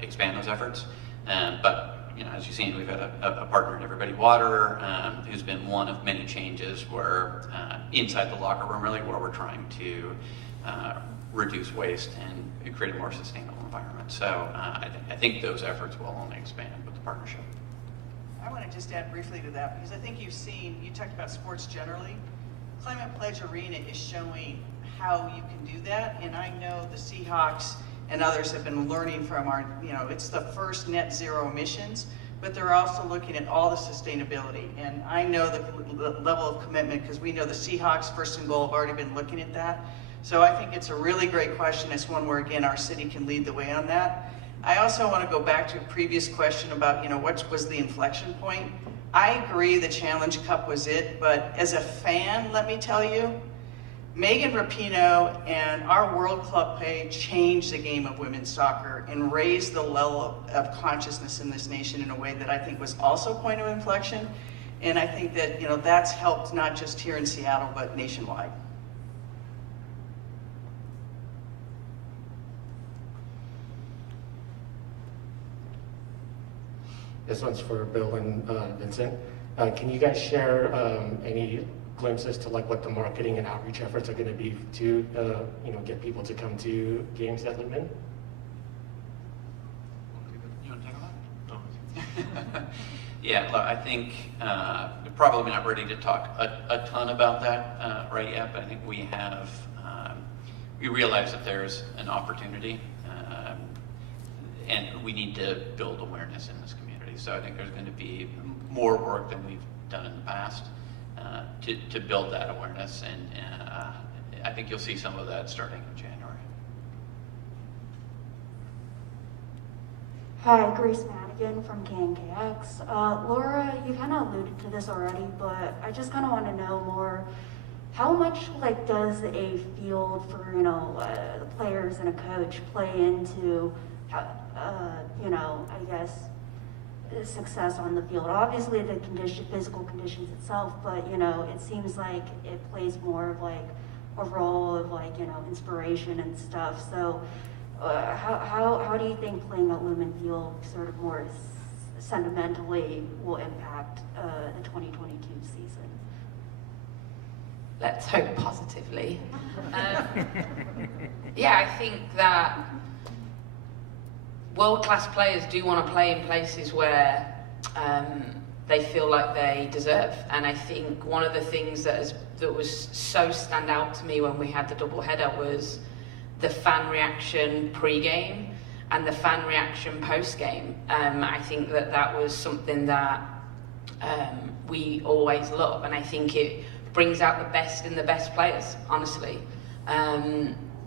expand those efforts. But as you've seen, we've had a partner in Everybody Water, who's been one of many changes where inside the locker room, really, where we're trying to reduce waste and create a more sustainable environment. So I think those efforts will only expand with the partnership. I want to just add briefly to that, because I think you talked about sports generally. Climate Pledge Arena is showing how you can do that. And I know the Seahawks and others have been learning from our, it's the first net zero emissions, but they're also looking at all the sustainability. And I know the level of commitment, because we know the Seahawks, first and goal, have already been looking at that. So I think it's a really great question. It's one where, again, our city can lead the way on that. I also want to go back to a previous question about, what was the inflection point? I agree the Challenge Cup was it, but as a fan, let me tell you, Megan Rapinoe and our World Club play changed the game of women's soccer and raised the level of consciousness in this nation in a way that I think was also a point of inflection. And I think that, that's helped not just here in Seattle, but nationwide. This one's for Bill and Vincent. Can you guys share any glimpses to what the marketing and outreach efforts are going to be to get people to come to games at Lumen? You want to take that? Yeah, look, I think probably not ready to talk a ton about that right yet, but I think we have, we realize that there's an opportunity and we need to build awareness in this community. So I think there's going to be more work than we've done in the past to build that awareness, and I think you'll see some of that starting in January. Hi, Grace Madigan from KNKX. Laura, you kind of alluded to this already, but I just kind of want to know more. How much does a field for the players and a coach play into I guess success on the field? Obviously the physical conditions itself, but it seems like it plays more of a role of inspiration and stuff. So how do you think playing at Lumen Field sort of more sentimentally will impact the 2022 season? Let's hope positively. Yeah, I think that world-class players do want to play in places where they feel like they deserve. And I think one of the things that was so stand out to me when we had the doubleheader was the fan reaction pre-game and the fan reaction post-game. I think that was something that we always love, and I think it brings out the best in the best players, honestly.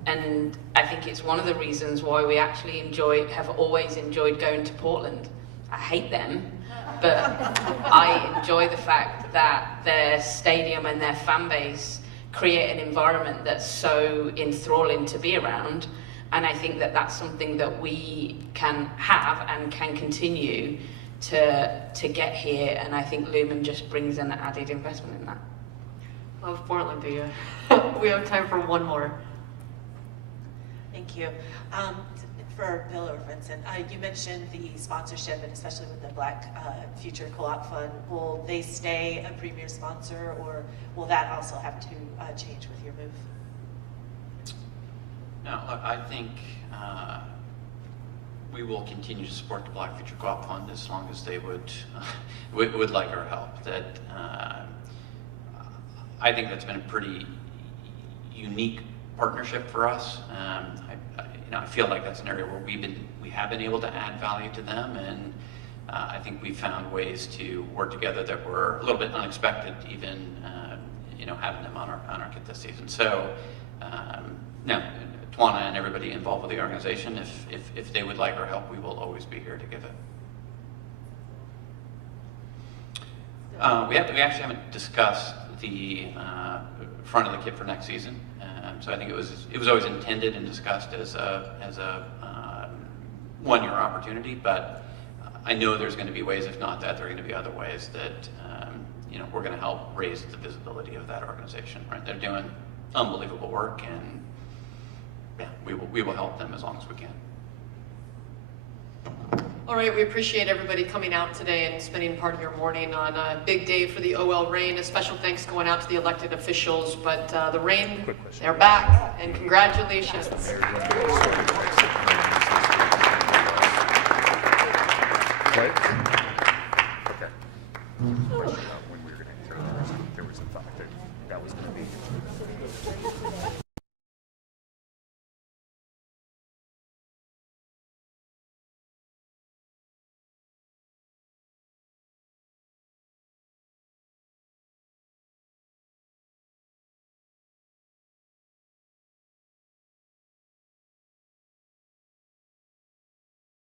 And I think it's one of the reasons why we actually have always enjoyed going to Portland. I hate them, but I enjoy the fact that their stadium and their fan base create an environment that's so enthralling to be around. And I think that that's something that we can have and can continue to get here. And I think Lumen just brings an added investment in that. Love Portland, do you? We have time for one more. Thank you. For Bill or Vincent, you mentioned the sponsorship, and especially with the Black Future Co-op Fund. Will they stay a premier sponsor, or will that also have to change with your move? No, look, I think we will continue to support the Black Future Co-op Fund as long as they would like our help. That I think that's been a pretty unique partnership for us. I feel like that's an area where we have been able to add value to them, and I think we've found ways to work together that were a little bit unexpected, even having them on our kit this season. So, no, Twana and everybody involved with the organization, if they would like our help, we will always be here to give it. We actually haven't discussed the front of the kit for next season. So I think it was always intended and discussed as a one-year opportunity, but I know there's going to be ways, if not that, there are going to be other ways that we're going to help raise the visibility of that organization. Right? They're doing unbelievable work, and yeah, we will help them as long as we can. All right, we appreciate everybody coming out today and spending part of your morning on a big day for the OL Reign. A special thanks going out to the elected officials, but the Reign, they're back, and congratulations.